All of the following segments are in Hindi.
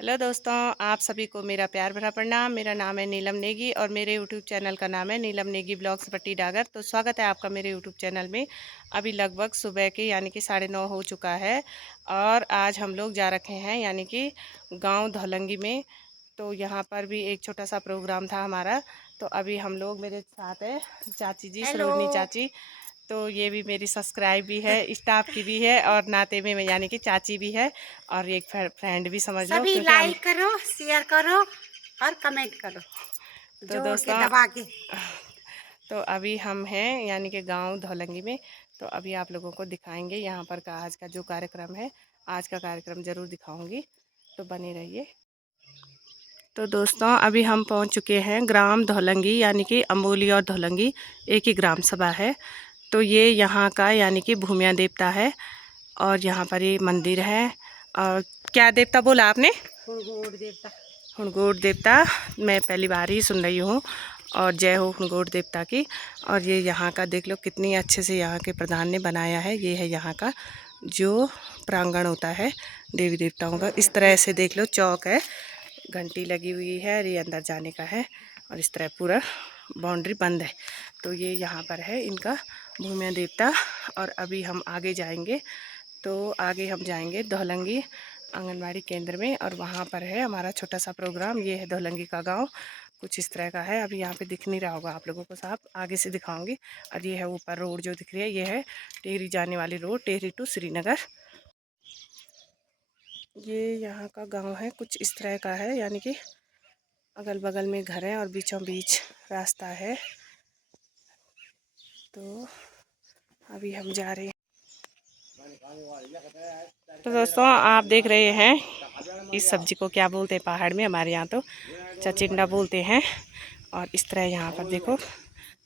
हेलो दोस्तों, आप सभी को मेरा प्यार भरा प्रणाम। मेरा नाम है नीलम नेगी और मेरे यूट्यूब चैनल का नाम है नीलम नेगी ब्लॉग्स पट्टी डागर। तो स्वागत है आपका मेरे यूट्यूब चैनल में। अभी लगभग सुबह के यानी कि 9:30 हो चुका है और आज हम लोग जा रखे हैं यानी कि गांव धौलंगी में। तो यहाँ पर भी एक छोटा सा प्रोग्राम था हमारा। तो अभी हम लोग, मेरे साथ है चाची जी, हेलो। सरोजनी चाची। तो ये भी मेरी सब्सक्राइब भी है, स्टाफ की भी है और नाते में यानी कि चाची भी है और एक फ्रेंड भी समझ लो, सभी क्योंकि हम। लाइक करो, शेयर करो और कमेंट करो तो जोड़ के दोस्तों, दबा के। तो अभी हम हैं यानी कि गांव धौलंगी में। तो अभी आप लोगों को दिखाएंगे यहाँ पर का आज का जो कार्यक्रम है। आज का कार्यक्रम ज़रूर दिखाऊंगी, तो बने रहिए। तो दोस्तों, अभी हम पहुँच चुके हैं ग्राम धौलंगी यानी कि अम्बोली और धौलंगी एक ही ग्राम सभा है। तो ये यहाँ का यानी कि भूमिया देवता है और यहाँ पर ये मंदिर है। और क्या देवता बोला आपने? हुड़गोड़ देवता। हुणगोड़ देवता। मैं पहली बार ही सुन रही हूँ। और जय हो हुणगोड़ देवता की। और ये यहाँ का देख लो कितनी अच्छे से यहाँ के प्रधान ने बनाया है। ये है यहाँ का जो प्रांगण होता है देवी देवताओं का। इस तरह से देख लो, चौक है, घंटी लगी हुई है और ये अंदर जाने का है और इस तरह पूरा बाउंड्री बंद है। तो ये यहाँ पर है इनका भूमिया देवता। और अभी हम आगे जाएंगे। तो आगे हम जाएंगे धौलंगी आंगनबाड़ी केंद्र में और वहाँ पर है हमारा छोटा सा प्रोग्राम। ये है धौलंगी का गांव, कुछ इस तरह का है। अभी यहाँ पे दिख नहीं रहा होगा आप लोगों को, साफ आगे से दिखाऊंगी। और ये है ऊपर रोड जो दिख रही है, ये है टेहरी जाने वाली रोड, टेहरी टू श्रीनगर। ये यहाँ का गांव है, कुछ इस तरह का है, यानी कि अगल बगल में घर है और बीचों बीच रास्ता है। तो अभी हम जा रहे हैं। तो दोस्तों, आप देख रहे हैं इस सब्जी को क्या बोलते हैं पहाड़ में, हमारे यहाँ तो चचिंडा बोलते हैं। और इस तरह यहाँ पर देखो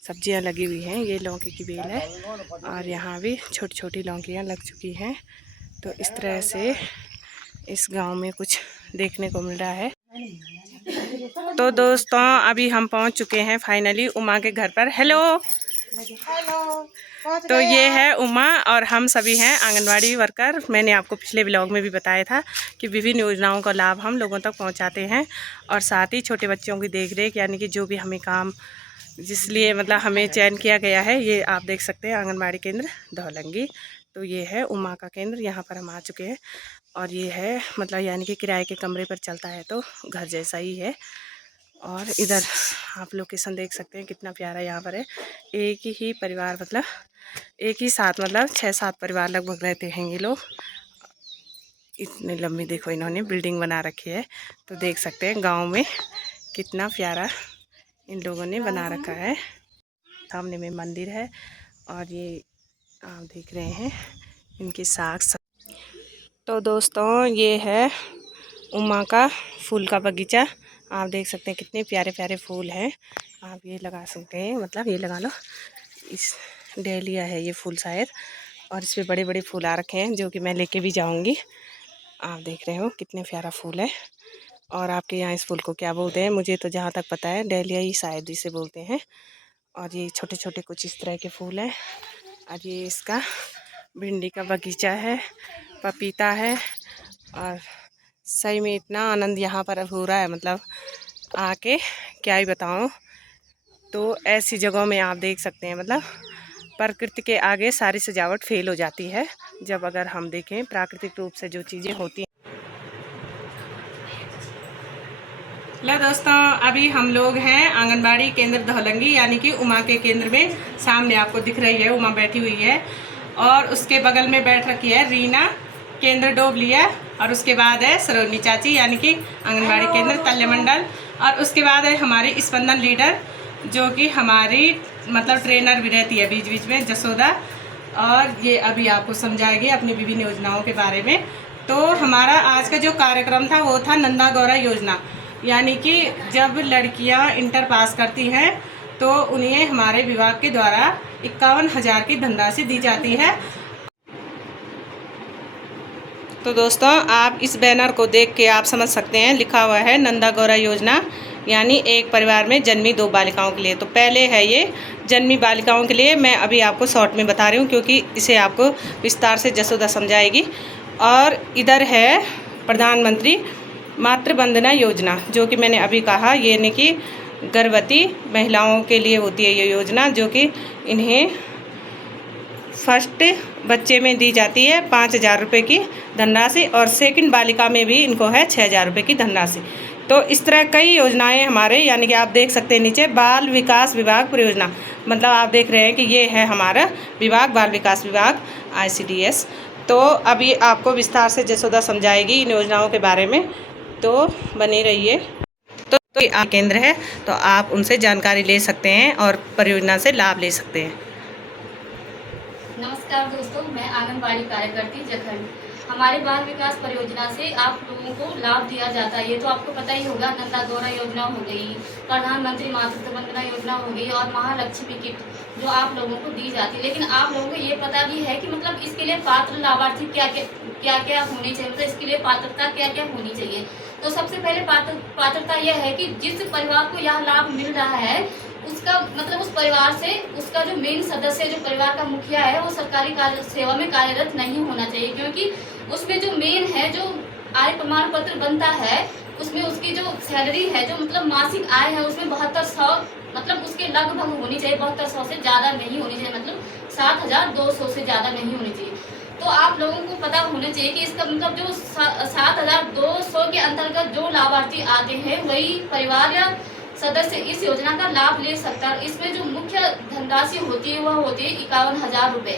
सब्जियां लगी हुई हैं। ये लौकी की बेल है और यहाँ भी छोटी छोटी लौकियाँ लग चुकी हैं। तो इस तरह से इस गांव में कुछ देखने को मिल रहा है। तो दोस्तों, अभी हम पहुंच चुके हैं फाइनली उमा के घर पर। Hello hello. तो ये है उमा और हम सभी हैं आंगनवाड़ी वर्कर। मैंने आपको पिछले ब्लॉग में भी बताया था कि विभिन्न योजनाओं का लाभ हम लोगों तक पहुंचाते हैं और साथ ही छोटे बच्चों की देखरेख, यानी कि जो भी हमें काम जिसलिए मतलब हमें चयन किया गया है। ये आप देख सकते हैं आंगनबाड़ी केंद्र धौलंगी। तो ये है उमा का केंद्र, यहाँ पर हम आ चुके हैं। और ये है मतलब यानी कि किराए के कमरे पर चलता है तो घर जैसा ही है। और इधर आप लोकेशन देख सकते हैं कितना प्यारा यहाँ पर है। एक ही परिवार, मतलब एक ही साथ, मतलब 6-7 परिवार लगभग रहते हैं ये लोग। इतनी लंबी देखो इन्होंने बिल्डिंग बना रखी है। तो देख सकते हैं गांव में कितना प्यारा इन लोगों ने बना रखा है। सामने में मंदिर है और ये आप देख रहे हैं इनकी साख। तो दोस्तों, ये है उमा का फूल का बगीचा। आप देख सकते हैं कितने प्यारे प्यारे फूल हैं। आप ये लगा सकते हैं, मतलब ये लगा लो। इस डेलिया है ये फूल शायद, और इस पर बड़े बड़े फूल आ रखे हैं जो कि मैं लेके भी जाऊंगी। आप देख रहे हो कितने प्यारा फूल है। और आपके यहाँ इस फूल को क्या बोलते हैं? मुझे तो जहाँ तक पता है डेलिया ही शायद इसे बोलते हैं। और ये छोटे छोटे कुछ इस तरह के फूल हैं। और ये इसका भिंडी का बगीचा है, पपीता है। और सही में इतना आनंद यहाँ पर हो रहा है, मतलब आके क्या ही बताऊँ। तो ऐसी जगहों में आप देख सकते हैं, मतलब प्रकृति के आगे सारी सजावट फेल हो जाती है जब अगर हम देखें प्राकृतिक रूप से जो चीज़ें होती हैं। हेलो दोस्तों, अभी हम लोग हैं आंगनबाड़ी केंद्र धौलंगी यानी कि उमा के केंद्र में। सामने आपको दिख रही है उमा बैठी हुई है और उसके बगल में बैठ रखी है रीना, केंद्र डोबलिया। और उसके बाद है सरोजनी चाची यानी कि आंगनबाड़ी केंद्र तल्य मंडल। और उसके बाद है हमारी स्पंदन लीडर जो कि हमारी मतलब ट्रेनर भी रहती है बीच बीच में, जसोदा। और ये अभी आपको समझाएगी अपनी विभिन्न योजनाओं के बारे में। तो हमारा आज का जो कार्यक्रम था वो था नंदा गौरा योजना, यानी कि जब लड़कियां इंटर पास करती हैं तो उन्हें हमारे विभाग के द्वारा 51,000 की धनराशि दी जाती है। तो दोस्तों, आप इस बैनर को देख के आप समझ सकते हैं, लिखा हुआ है नंदा गौरा योजना, यानी एक परिवार में जन्मी 2 बालिकाओं के लिए। तो पहले है ये जन्मी बालिकाओं के लिए, मैं अभी आपको शॉर्ट में बता रही हूँ क्योंकि इसे आपको विस्तार से जसोदा समझाएगी। और इधर है प्रधानमंत्री मातृवंदना योजना, जो कि मैंने अभी कहा, ये यानी कि गर्भवती महिलाओं के लिए होती है ये योजना, जो कि इन्हें फर्स्ट बच्चे में दी जाती है 5,000 रुपये की धनराशि, और सेकंड बालिका में भी इनको है 6,000 रुपये की धनराशि। तो इस तरह कई योजनाएं हमारे, यानी कि आप देख सकते हैं नीचे बाल विकास विभाग परियोजना, मतलब आप देख रहे हैं कि ये है हमारा विभाग, बाल विकास विभाग ICDS। तो अभी आपको विस्तार से जसोदा समझाएगी इन योजनाओं के बारे में, तो बने रहिए। तो ये केंद्र है, तो आप उनसे जानकारी ले सकते हैं और परियोजना से लाभ ले सकते हैं। नमस्कार दोस्तों, मैं आंगनबाड़ी कार्यकर्ती जखंड। हमारे बाल विकास परियोजना से आप लोगों को लाभ दिया जाता है, ये तो आपको पता ही होगा। नंदा गौरा योजना हो गई, प्रधानमंत्री मातृत्व वंदना योजना हो गई, और महालक्ष्मी किट जो आप लोगों को दी जाती है। लेकिन आप लोगों को ये पता भी है कि मतलब इसके लिए पात्र लाभार्थी क्या क्या होने चाहिए, मतलब इसके लिए पात्रता क्या क्या होनी चाहिए। तो सबसे पहले पात्रता यह है कि जिस परिवार को यह लाभ मिल रहा है उसका मतलब उस परिवार से उसका जो मेन सदस्य, जो परिवार का मुखिया है, वो सरकारी सेवा में कार्यरत नहीं होना चाहिए, क्योंकि उसमें जो मेन है, जो आय प्रमाण पत्र बनता है, उसमें उसकी जो सैलरी है, जो मतलब मासिक आय है, उसमें 7200 मतलब उसके लगभग होनी चाहिए, 7200 से ज़्यादा नहीं होनी चाहिए, मतलब 7,200 से ज़्यादा नहीं होनी चाहिए। तो आप लोगों को पता होना चाहिए कि इसका मतलब जो 7,200 के अंतर्गत जो लाभार्थी आते हैं वही परिवार या सदस्य इस योजना का लाभ ले सकता है। इसमें जो मुख्य धनराशि होती है वह होती है 51,000 रुपये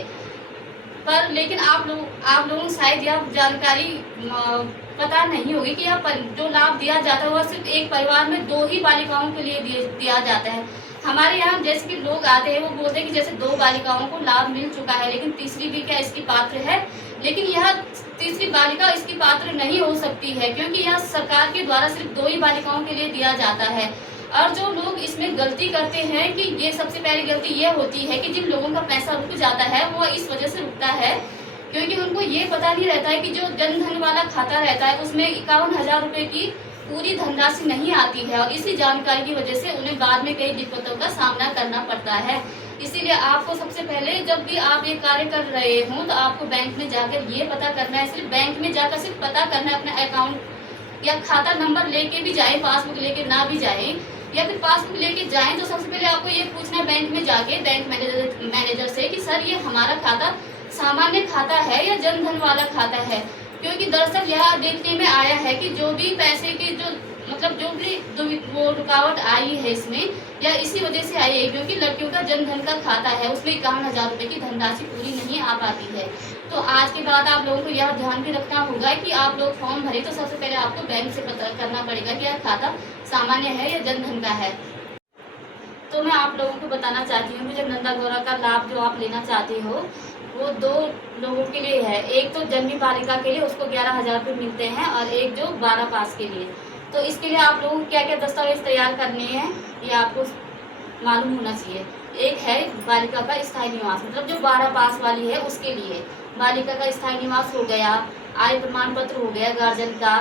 पर। लेकिन आप लोगों को शायद यह जानकारी पता नहीं होगी कि यह जो लाभ दिया जाता है वह सिर्फ एक परिवार में 2 ही बालिकाओं के लिए दिया जाता है। हमारे यहाँ जैसे कि लोग आते हैं वो बोलते हैं कि जैसे 2 बालिकाओं को लाभ मिल चुका है, लेकिन तीसरी भी क्या इसकी पात्र है। लेकिन यह तीसरी बालिका इसकी पात्र नहीं हो सकती है, क्योंकि यह सरकार के द्वारा सिर्फ 2 ही बालिकाओं के लिए दिया जाता है। और जो लोग इसमें गलती करते हैं कि ये सबसे पहली गलती ये होती है कि जिन लोगों का पैसा रुक जाता है वो इस वजह से रुकता है क्योंकि उनको ये पता नहीं रहता है कि जो जन धन वाला खाता रहता है उसमें 51,000 रुपये की पूरी धनराशि नहीं आती है, और इसी जानकारी की वजह से उन्हें बाद में कई दिक्कतों का सामना करना पड़ता है। इसीलिए आपको सबसे पहले जब भी आप ये कार्य कर रहे हों तो आपको बैंक में जाकर ये पता करना है, सिर्फ बैंक में जाकर सिर्फ पता करना है, अपना अकाउंट या खाता नंबर लेके भी जाए, पासबुक लेके ना भी जाए, या फिर पासबुक लेके जाएं तो सबसे पहले आपको ये पूछना है बैंक में जाके बैंक मैनेजर से कि सर ये हमारा खाता सामान्य खाता है या जन धन वाला खाता है। क्योंकि दरअसल यह देखने में आया है कि जो भी पैसे की जो मतलब जो भी वो रुकावट आई है इसमें या इसी वजह से आई है क्योंकि लड़कियों का जन धन का खाता है उसमें 51,000 रुपये की धनराशि पूरी नहीं आ पाती है। तो आज के बाद आप लोगों को यह ध्यान भी रखना होगा कि आप लोग फॉर्म भरे तो सबसे पहले आपको बैंक से पता करना पड़ेगा कि यह खाता सामान्य है या जन धन का है। तो मैं आप लोगों को बताना चाहती हूँ कि जब नंदा गौरा का लाभ जो आप लेना चाहते हो वो 2 लोगों के लिए है। एक तो जन्मी बालिका के लिए उसको 11,000 रुपये मिलते हैं और एक जो 12 पास के लिए। तो इसके लिए आप लोगों को क्या क्या दस्तावेज तैयार करने हैं ये आपको मालूम होना चाहिए। एक है बालिका का स्थायी निवास, मतलब जो 12 पास वाली है उसके लिए बालिका का स्थायी निवास हो गया, आय प्रमाण पत्र हो गया गार्जियन का,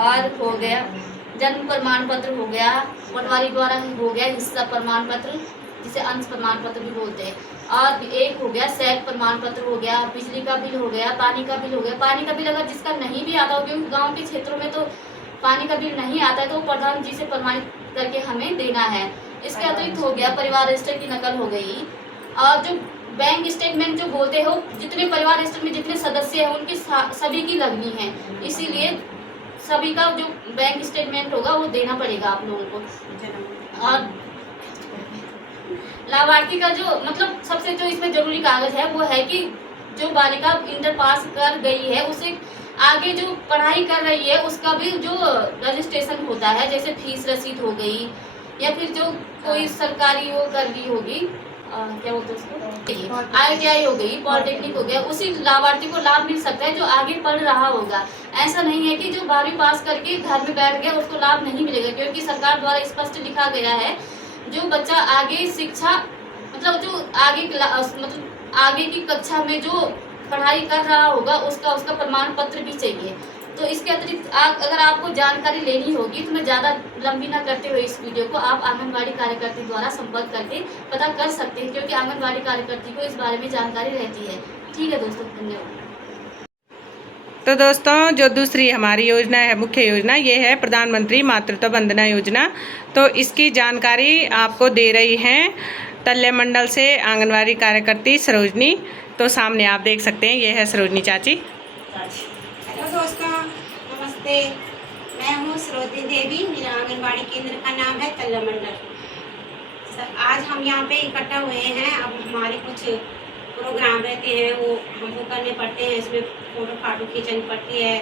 और हो गया जन्म प्रमाण पत्र हो गया, पटवारी द्वारा हो गया हिस्सा प्रमाण पत्र जिसे अंश प्रमाण पत्र भी बोलते हैं, और एक हो गया सैक प्रमाण पत्र हो गया, बिजली का बिल हो गया, पानी का बिल हो गया। पानी का बिल अगर जिसका नहीं भी आता हो, क्योंकि गांव के क्षेत्रों में तो पानी का बिल नहीं आता है, तो प्रधान जी से प्रमाणित करके हमें देना है। इसके अतिरिक्त हो गया परिवार रजिस्टर की नकल हो गई, और जो बैंक स्टेटमेंट जो बोलते हो जितने परिवार रजिस्टर में जितने सदस्य हैं उनकी सभी की लगनी है, इसीलिए सभी का जो बैंक स्टेटमेंट होगा वो देना पड़ेगा आप लोगों को। और लाभार्थी का जो मतलब सबसे जो इसमें जरूरी कागज है वो है कि जो बालिका इंटर पास कर गई है उसे आगे जो पढ़ाई कर रही है उसका भी जो रजिस्ट्रेशन होता है, जैसे फीस रसीद हो गई या फिर जो कोई सरकारी वो कर दी होगी क्या बोलते हैं उसको, ITI हो गई, पॉलिटेक्निक हो गया, उसी लाभार्थी को लाभ मिल सकता है जो आगे पढ़ रहा होगा। ऐसा नहीं है कि जो 12वीं पास करके घर में बैठ गया उसको लाभ नहीं मिलेगा, क्योंकि सरकार द्वारा स्पष्ट लिखा गया है जो बच्चा आगे शिक्षा मतलब जो आगे मतलब आगे की कक्षा में जो पढ़ाई कर रहा होगा उसका प्रमाण पत्र भी चाहिए। तो इसके अतिरिक्त अगर आपको जानकारी लेनी होगी तो मैं ज़्यादा लंबी ना करते हुए इस वीडियो को आप आंगनबाड़ी कार्यकर्ती द्वारा संपर्क करके पता कर सकते हैं, क्योंकि आंगनबाड़ी कार्यकर्ती को इस बारे में जानकारी रहती है। ठीक है दोस्तों, धन्यवाद। तो दोस्तों, जो दूसरी हमारी योजना है, मुख्य योजना, ये है प्रधानमंत्री मातृत्व वंदना योजना। तो इसकी जानकारी आपको दे रही हैं तल्य मंडल से आंगनवाड़ी कार्यकर्ती सरोजनी। तो सामने आप देख सकते हैं, ये है सरोजनी चाची। हेलो दोस्तों, नमस्ते। मैं हूँ सरोजनी देवी। मेरा आंगनबाड़ी केंद्र का नाम है तल्ला मंडल। आज हम यहाँ पे इकट्ठा हुए हैं। अब हमारे कुछ प्रोग्राम रहते हैं, वो हमको करने पड़ते हैं। इसमें फोटो फाटो खींचनी पड़ती है।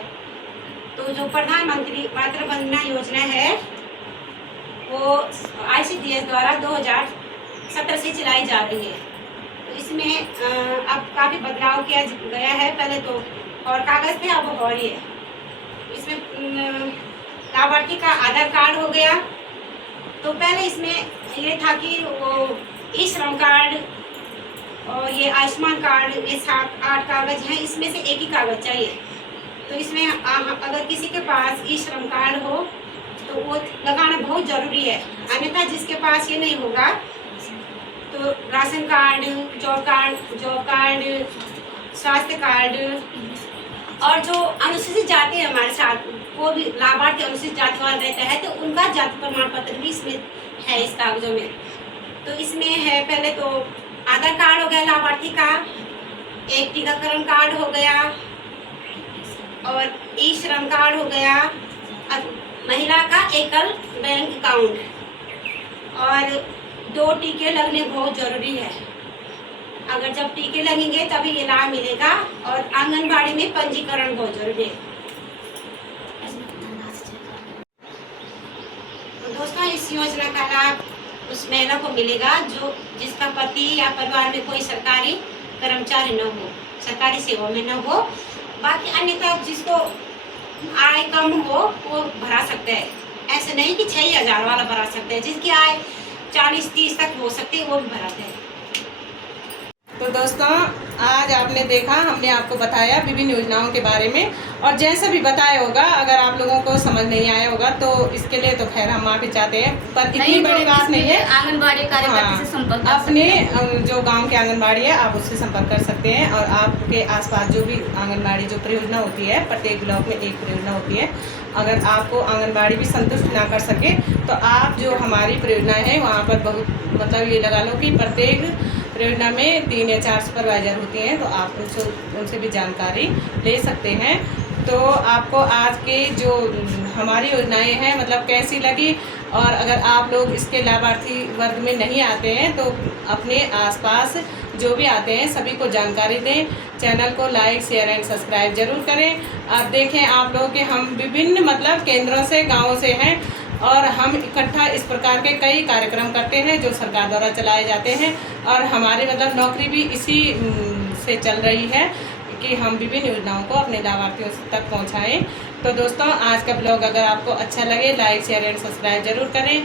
तो जो प्रधानमंत्री मातृ वंदना योजना है, वो ICDS द्वारा 2017 से चलाई जा रही है। तो इसमें अब काफ़ी बदलाव किया गया है। पहले तो और कागज़ थे, अब और ही है। इसमें लाभार्थी का आधार कार्ड हो गया। तो पहले इसमें ये था कि वो ई श्रम कार्ड और ये आयुष्मान कार्ड, ये 7-8 कागज़ हैं, इसमें से एक ही कागज़ चाहिए। तो इसमें अगर किसी के पास ई श्रम कार्ड हो तो वो लगाना बहुत ज़रूरी है। अन्यथा जिसके पास ये नहीं होगा तो राशन कार्ड, जॉब कार्ड, स्वास्थ्य कार्ड, और जो अनुसूचित जाति है हमारे साथ, वो भी लाभार्थी अनुसूचित जाति वाला रहता है, तो उनका जाति प्रमाण पत्र भी इसमें है, इस कागजों में। तो इसमें है, पहले तो आधार कार्ड हो गया लाभार्थी का, एक टीकाकरण कार्ड हो गया, और ई श्रम कार्ड हो गया, महिला का एकल बैंक अकाउंट, और 2 टीके लगने बहुत ज़रूरी है। अगर जब टीके लगेंगे तभी ये लाभ मिलेगा। और आंगनबाड़ी में पंजीकरण बहुत जरूरी है। तो दोस्तों, इस योजना का लाभ उस महिला को मिलेगा जिसका पति या परिवार में कोई सरकारी कर्मचारी न हो, सरकारी सेवा में न हो। बाकी अन्यथा जिसको आय कम हो वो भरा सकते हैं। ऐसे नहीं कि 6,000 वाला भरा सकते हैं। जिसकी आय 40-30 तक हो सकती है वो भी भराते हैं। तो दोस्तों, आज आपने देखा, हमने आपको बताया विभिन्न योजनाओं के बारे में। और जैसा भी बताया होगा, अगर आप लोगों को समझ नहीं आया होगा तो इसके लिए तो खैर हम माफी चाहते हैं, पर इतनी बड़ी बात नहीं है। आंगनबाड़ी कार्यकर्ता से संपर्क कर अपने सकते हैं। जो गांव के आंगनबाड़ी है, आप उससे संपर्क कर सकते हैं। और आपके आसपास जो भी आंगनबाड़ी जो परियोजना होती है, प्रत्येक ब्लॉक में एक परियोजना होती है। अगर आपको आंगनबाड़ी भी संतुष्ट ना कर सके तो आप जो हमारी परियोजना है वहाँ पर बहुत, मतलब ये लगा लो कि प्रत्येक परियोजना में 3 या 4 सुपरवाइजर होती हैं। तो आप उनसे भी जानकारी ले सकते हैं। तो आपको आज के जो हमारी योजनाएं हैं, मतलब कैसी लगी, और अगर आप लोग इसके लाभार्थी वर्ग में नहीं आते हैं तो अपने आसपास जो भी आते हैं सभी को जानकारी दें। चैनल को लाइक, शेयर एंड सब्सक्राइब जरूर करें। आप देखें, आप लोग के हम विभिन्न मतलब केंद्रों से, गाँवों से हैं, और हम इकट्ठा इस प्रकार के कई कार्यक्रम करते हैं जो सरकार द्वारा चलाए जाते हैं। और हमारी मतलब नौकरी भी इसी से चल रही है कि हम विभिन्न योजनाओं को अपने लाभार्थियों तक पहुंचाएं। तो दोस्तों, आज का ब्लॉग अगर आपको अच्छा लगे, लाइक, शेयर एंड सब्सक्राइब जरूर करें।